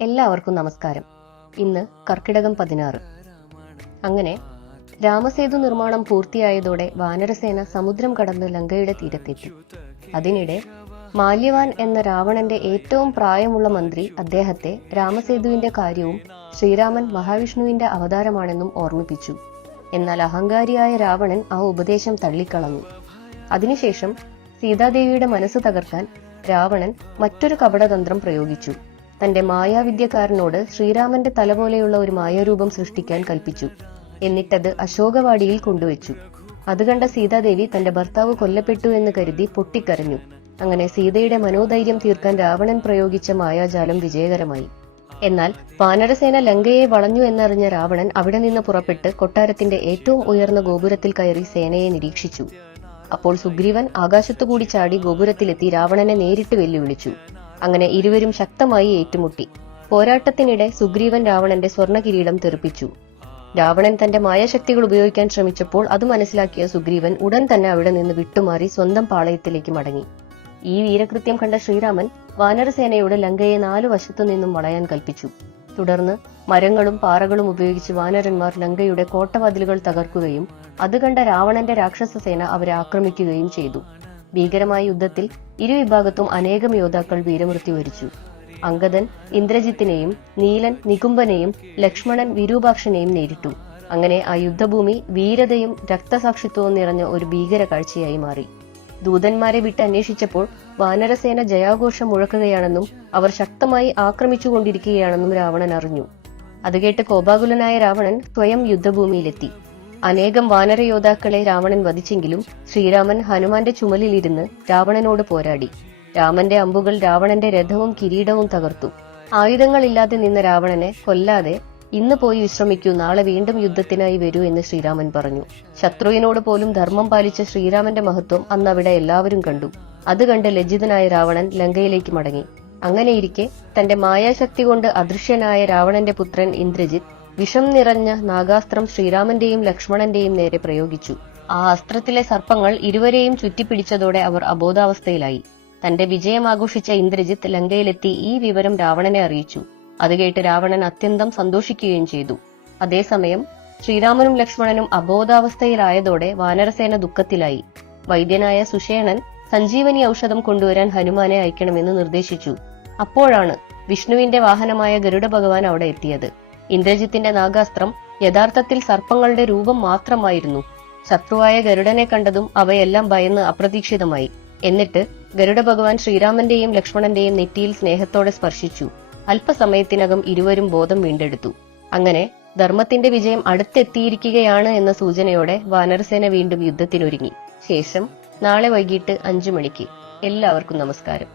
എല്ലാവർക്കും നമസ്കാരം. ഇന്ന് കർക്കിടകം 16. അങ്ങനെ രാമസേതു നിർമ്മാണം പൂർത്തിയായതോടെ വാനരസേന സമുദ്രം കടന്ന് ലങ്കയുടെ തീരത്തെത്തി. അതിനിടെ മാല്യവാൻ എന്ന രാവണന്റെ ഏറ്റവും പ്രായമുള്ള മന്ത്രി അദ്ദേഹത്തെ രാമസേതുവിന്റെ കാര്യവും ശ്രീരാമൻ മഹാവിഷ്ണുവിന്റെ അവതാരമാണെന്നും ഓർമ്മിപ്പിച്ചു. എന്നാൽ അഹങ്കാരിയായ രാവണൻ ആ ഉപദേശം തള്ളിക്കളഞ്ഞു. അതിനുശേഷം സീതാദേവിയുടെ മനസ്സ് തകർക്കാൻ രാവണൻ മറ്റൊരു കപടതന്ത്രം പ്രയോഗിച്ചു. തന്റെ മായാവിദ്യക്കാരനോട് ശ്രീരാമന്റെ തല പോലെയുള്ള ഒരു മായാരൂപം സൃഷ്ടിക്കാൻ കൽപ്പിച്ചു. എന്നിട്ടത് അശോകവാടിയിൽ കൊണ്ടുവച്ചു. അത് കണ്ട സീതാദേവി തന്റെ ഭർത്താവ് കൊല്ലപ്പെട്ടു എന്ന് കരുതി പൊട്ടിക്കരഞ്ഞു. അങ്ങനെ സീതയുടെ മനോധൈര്യം തീർക്കാൻ രാവണൻ പ്രയോഗിച്ച മായാജാലം വിജയകരമായി. എന്നാൽ വാനരസേന ലങ്കയെ വളഞ്ഞു എന്നറിഞ്ഞ രാവണൻ അവിടെ നിന്ന് പുറപ്പെട്ട് കൊട്ടാരത്തിന്റെ ഏറ്റവും ഉയർന്ന ഗോപുരത്തിൽ കയറി സേനയെ നിരീക്ഷിച്ചു. അപ്പോൾ സുഗ്രീവൻ ആകാശത്തുകൂടി ചാടി ഗോപുരത്തിലെത്തി രാവണനെ നേരിട്ട് വെല്ലുവിളിച്ചു. അങ്ങനെ ഇരുവരും ശക്തമായി ഏറ്റുമുട്ടി. പോരാട്ടത്തിനിടെ സുഗ്രീവൻ രാവണന്റെ സ്വർണ്ണ കിരീടം തെറിപ്പിച്ചു. രാവണൻ തന്റെ മായാശക്തികൾ ഉപയോഗിക്കാൻ ശ്രമിച്ചപ്പോൾ അത് മനസ്സിലാക്കിയ സുഗ്രീവൻ ഉടൻ തന്നെ അവിടെ നിന്ന് വിട്ടുമാറി സ്വന്തം പാളയത്തിലേക്ക് മടങ്ങി. ഈ വീരകൃത്യം കണ്ട ശ്രീരാമൻ വാനരസേനയോട് ലങ്കയെ 4 വശത്തു നിന്നും വളയാൻ കൽപ്പിച്ചു. തുടർന്ന് മരങ്ങളും പാറകളും ഉപയോഗിച്ച് വാനരന്മാർ ലങ്കയുടെ കോട്ടവാതിലുകൾ തകർക്കുകയും അത് കണ്ട രാവണന്റെ രാക്ഷസസേന അവരെ ആക്രമിക്കുകയും ചെയ്തു. ഭീകരമായ യുദ്ധത്തിൽ ഇരുവിഭാഗത്തും അനേകം യോദ്ധാക്കൾ വീരമൃത്യു വരിച്ചു. അംഗദൻ ഇന്ദ്രജിത്തിനെയും നീലൻ നികുംബനെയും ലക്ഷ്മണൻ വിരൂപാക്ഷനെയും നേരിട്ടു. അങ്ങനെ ആ യുദ്ധഭൂമി വീരതയും രക്തസാക്ഷിത്വവും നിറഞ്ഞ ഒരു ഭീകര കാഴ്ചയായി മാറി. ദൂതന്മാരെ വിട്ട് അന്വേഷിച്ചപ്പോൾ വാനരസേന ജയാഘോഷം മുഴക്കുകയാണെന്നും അവർ ശക്തമായി ആക്രമിച്ചുകൊണ്ടിരിക്കുകയാണെന്നും രാവണൻ അറിഞ്ഞു. അത് കേട്ട് കോപാകുലനായ രാവണൻ സ്വയം യുദ്ധഭൂമിയിലെത്തി. അനേകം വാനര യോദ്ധാക്കളെ രാവണൻ വധിച്ചെങ്കിലും ശ്രീരാമൻ ഹനുമാന്റെ ചുമലിലിരുന്ന് രാവണനോട് പോരാടി. രാമന്റെ അമ്പുകൾ രാവണന്റെ രഥവും കിരീടവും തകർത്തു. ആയുധങ്ങളില്ലാതെ നിന്ന രാവണനെ കൊല്ലാതെ ഇന്ന് പോയി വിശ്രമിക്കൂ, നാളെ വീണ്ടും യുദ്ധത്തിനായി വരൂ എന്ന് ശ്രീരാമൻ പറഞ്ഞു. ശത്രുവിനോട് പോലും ധർമ്മം പാലിച്ച ശ്രീരാമന്റെ മഹത്വം അന്ന് അവിടെ എല്ലാവരും കണ്ടു. അത് കണ്ട് ലജ്ജിതനായ രാവണൻ ലങ്കയിലേക്ക് മടങ്ങി. അങ്ങനെയിരിക്കെ തന്റെ മായാശക്തി കൊണ്ട് അദൃശ്യനായ രാവണന്റെ പുത്രൻ ഇന്ദ്രജിത്ത് വിഷം നിറഞ്ഞ നാഗാസ്ത്രം ശ്രീരാമന്റെയും ലക്ഷ്മണന്റെയും നേരെ പ്രയോഗിച്ചു. ആ അസ്ത്രത്തിലെ സർപ്പങ്ങൾ ഇരുവരെയും ചുറ്റിപ്പിടിച്ചതോടെ അവർ അബോധാവസ്ഥയിലായി. തന്റെ വിജയം ആഘോഷിച്ച ഇന്ദ്രജിത്ത് ലങ്കയിലെത്തി ഈ വിവരം രാവണനെ അറിയിച്ചു. അത് കേട്ട് രാവണൻ അത്യന്തം സന്തോഷിക്കുകയും ചെയ്തു. അതേസമയം ശ്രീരാമനും ലക്ഷ്മണനും അബോധാവസ്ഥയിലായതോടെ വാനരസേന ദുഃഖത്തിലായി. വൈദ്യനായ സുഷേണൻ സഞ്ജീവനി ഔഷധം കൊണ്ടുവരാൻ ഹനുമാനെ അയക്കണമെന്ന് നിർദ്ദേശിച്ചു. അപ്പോഴാണ് വിഷ്ണുവിന്റെ വാഹനമായ ഗരുഡ ഭഗവാൻ അവിടെ എത്തിയത്. ഇന്ദ്രജിത്തിന്റെ നാഗാസ്ത്രം യഥാർത്ഥത്തിൽ സർപ്പങ്ങളുടെ രൂപം മാത്രമായിരുന്നു. ശത്രുവായ ഗരുഡനെ കണ്ടതും അവയെല്ലാം ഭയന്ന് അപ്രതീക്ഷിതമായി. എന്നിട്ട് ഗരുഡ ഭഗവാൻ ശ്രീരാമന്റെയും ലക്ഷ്മണന്റെയും നെറ്റിയിൽ സ്നേഹത്തോടെ സ്പർശിച്ചു. അല്പസമയത്തിനകം ഇരുവരും ബോധം വീണ്ടെടുത്തു. അങ്ങനെ ധർമ്മത്തിന്റെ വിജയം അടുത്തെത്തിയിരിക്കുകയാണ് എന്ന സൂചനയോടെ വാനരസേന വീണ്ടും യുദ്ധത്തിനൊരുങ്ങി. ശേഷം നാളെ വൈകിട്ട് 5 മണിക്ക്. എല്ലാവർക്കും നമസ്കാരം.